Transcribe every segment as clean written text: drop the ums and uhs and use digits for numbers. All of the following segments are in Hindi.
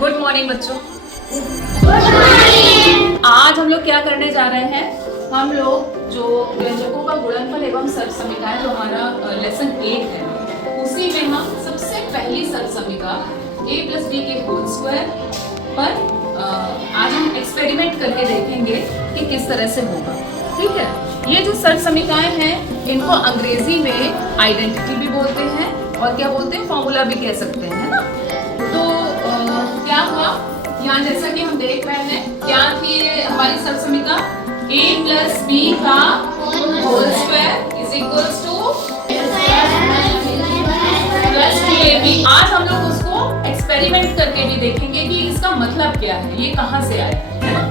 गुड मॉर्निंग बच्चों। आज हम लोग क्या करने जा रहे हैं? हम लोग जो व्यंजकों का गुणनफल एवं सर्वसमीकाएं जो हमारा लेसन 8 है, उसी में हम सबसे पहली सर्वसमीका a + b के होल स्क्वायर पर आज हम एक्सपेरिमेंट करके देखेंगे कि किस तरह से होगा। ठीक है, ये जो सर्वसमीकाएं हैं इनको अंग्रेजी में आइडेंटिटी भी बोलते हैं और क्या बोलते हैं, फॉर्मूला भी कह सकते हैं, है ना। तो क्या हुआ यहाँ, जैसा कि हम देख रहे हैं, क्या थी हमारी सर्वसमीका a + b का whole square is equals to +2ab। आज हम लोग उसको एक्सपेरिमेंट करके भी देखेंगे कि इसका मतलब क्या है, ये कहाँ से आया है ना।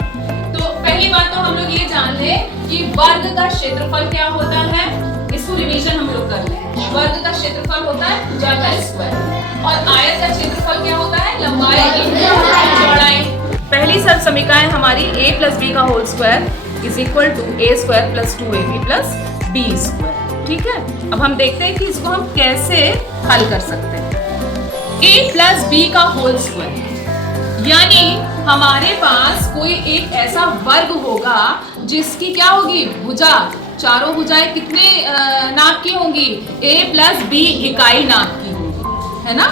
तो पहली बात तो हम लोग ये जान ले कि वर्ग का क्षेत्रफल क्या होता है, इसको रिवीजन हम लोग कर लें। वर्ग का क्षेत्रफल होता है भुजा का स्क्वायर और आयत का क्षेत्रफल क्या होता है, लंबाई इंटू चौड़ाई। पहली सर्वसमीकाएं हमारी a + b का whole square is equal to a² + 2ab + b square. ठीक है, अब हम देखते हैं कि इसको हम कैसे हल कर सकते हैं। a + b का होल स्क्वायर यानी हमारे पास कोई एक ऐसा वर्ग होगा जिसकी क्या होगी, भुजा, चारों भुजाएं कितने नाप की होंगी, a + b इकाई नाप की होगी, है ना।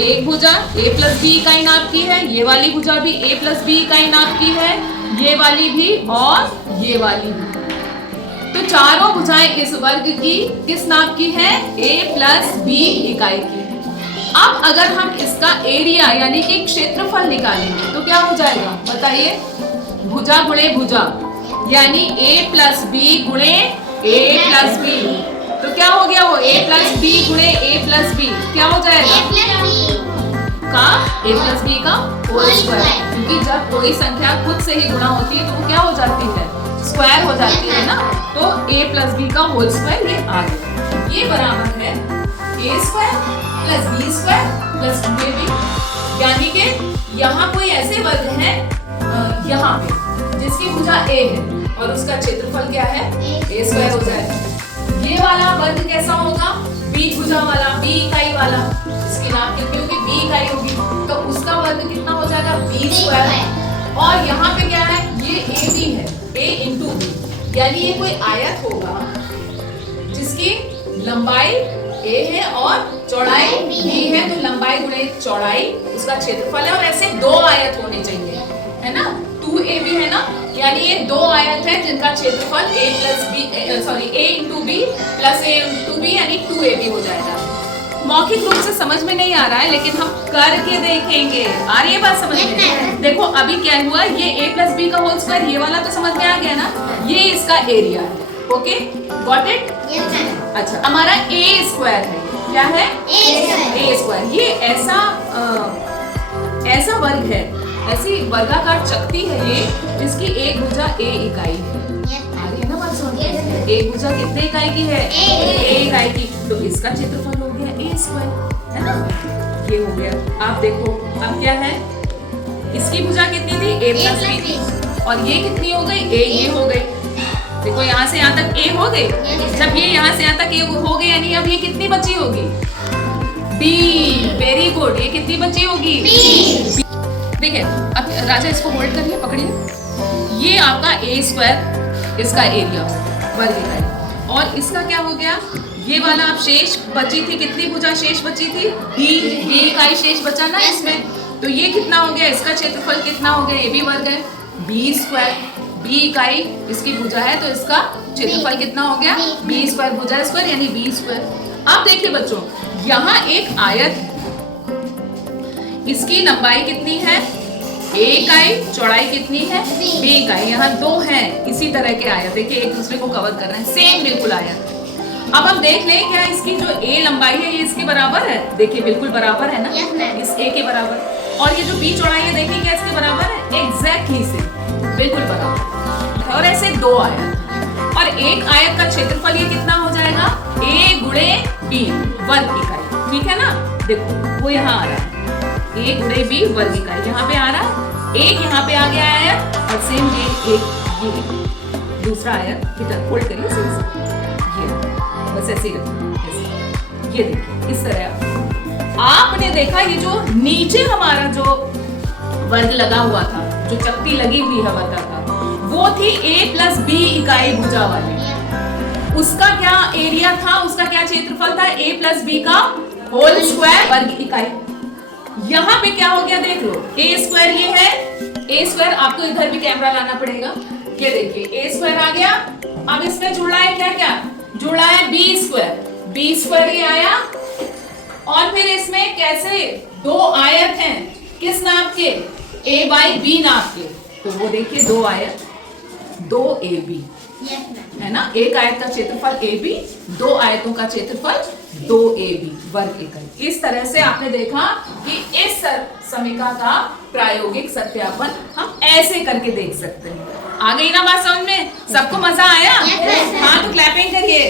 एक भुजा a + b इकाई नाप की है, ये वाली भुजा भी a + b इकाई नाप की है, ये वाली भी और ये वाली भी। तो चारों भुजाएं इस वर्ग की किस नाप की है, a + b इकाई की है। अब अगर हम इसका एरिया यानी कि क्षेत्रफल निकालेंगे तो क्या हो जाएगा, बताइए। भुजा गुणे भुजा यानी a + b गुणे a + b, तो क्या हो गया वो a + b गुणे a + b क्या हो जाएगा, का a + b का होल स्क्वायर। क्योंकि जब कोई संख्या खुद से ही गुणा होती है तो वो क्या हो जाती है, स्क्वायर हो जाती है ना। तो a + b का होल स्क्वायर ये आ गया, ये बराबर है a² + b² + 2ab। यानी कि यहाँ कोई ऐसे वर्ग है यहाँ पे जिसकी भुजा a है और उसका क्षेत्रफल क्या है, a² हो जाएगा। ये वाला वर्ग कैसा होगा, b भुजा वाला, b इकाई वाला, इसकी नाप कितनी होगी, b इकाई होगी, तो उसका वर्ग कितना हो जाएगा, b²। और यहाँ पे क्या है, ये ab है, a × b, यानी ये कोई आयत होगा जिसकी लंबाई a है और चौड़ाई b है, तो लंबाई गुणे चौड़ाई उसका क्षेत्रफल है। और ऐसे दो आयत होने चाहिए, है ना, 2ab है ना, यानी ये दो आयत है जिनका क्षेत्रफल a + b + a × b यानी 2ab हो जाएगा। मौखिक रूप से समझ में नहीं आ रहा है लेकिन हम करके देखेंगे। आ रही है बात समझ में? देखो अभी क्या हुआ, ये a + b का होल स्क्वायर, ये वाला तो समझ में आ गया ना, ये इसका एरिया है। Okay, got it? अच्छा, हमारा a² है, क्या है, a²। ये ऐसा वर्ग है, ऐसी वर्गाकार चकती है ये जिसकी एक भुजा a इकाई है। आ रही है ना बात समझ में? एक भुजा कितने इकाई की है, a इकाई की, तो इसका क्षेत्रफल हो गया a², है ना। ये हो गया। आप देखो अब क्या है, इसकी भुजा कितनी थी, a + b, और ये कितनी हो गई, a, ये हो गई। देखो यहाँ से यहाँ तक a हो गई, जब ये यहाँ से यहाँ तक a हो गई यानी अब ये कितनी बची होगी, b। वेरी गुड, ये कितनी बची होगी, b। देखिए अब राजा इसको होल्ड करिए, पकड़िए। ये आपका a², इसका एरिया वर्ग इकाई, और इसका क्या हो गया, ये वाला अब शेष बची थी, कितनी भुजा शेष बची थी, b इकाई शेष बचा ना इसमें, तो ये कितना हो गया, इसका क्षेत्रफल कितना हो गया, ये भी वर्ग है, b², b इकाई इसकी भुजा है तो इसका क्षेत्रफल कितना हो गया, b² भुजा स्क्वायर यानी b²। अब देखिए बच्चों, यहाँ एक आयत है, इसकी लंबाई कितनी है, a इकाई, चौड़ाई कितनी है, b इकाई। यहाँ दो हैं इसी तरह के आयत, देखिए एक दूसरे को कवर कर रहे हैं, सेम बिल्कुल आयत। अब हम देख लें क्या इसकी जो a लंबाई है ये इसके बराबर है, देखिए बिल्कुल बराबर है ना, इस a के बराबर। और ये जो b चौड़ाई है देखिए क्या इसके बराबर है, एग्जैक्टली से बिल्कुल बराबर। और ऐसे दो आयत, और एक आयत का क्षेत्रफल ये कितना हो जाएगा, a गुणे b वर्ग इकाई। ठीक है ना, देखो वो यहाँ आ रहा है, a गुणे b वर्ग इकाई यहाँ पे आ रहा है, एक यहाँ पे आ गया आयत, और सेम ये दूसरा आयत इधर फोल्ड करिए, ये बस ऐसे ही रखिए, ये देखिए इस तरह आपने देखा। ये जो नीचे हमारा जो वर्ग लगा हुआ था, जो चक्ति लगी हुई है वर्गाकार, वो थी a प्लस बी इकाई भुजा वाली। उसका क्या एरिया था, उसका क्या क्षेत्रफल था, a प्लस बी का होल स्क्वायर वर्ग इकाई। यहाँ पे क्या हो गया देख लो, a स्क्वायर ये है, a स्क्वायर, आपको इधर भी कैमरा लाना पड़ेगा, ये देखिए a स्क्वायर आ गया। अब इसमें जुड़ा है क्या क्या, जुड़ा है b स्क्वायर ये आया, और फिर इसमें कैसे दो आयत हैं, किस नाप के, a बाई बी नाप के, तो वो देखिए दो आयत, 2ab है ना, एक आयत का क्षेत्रफल AB, दो आयतों का क्षेत्रफल 2AB वर्ग इकाई। इस तरह से आपने देखा कि इस समीकरण का प्रायोगिक सत्यापन हम ऐसे करके देख सकते हैं। आ गई ना बात समझ में, सबको मजा आया? हाँ तो क्लैपिंग करिए।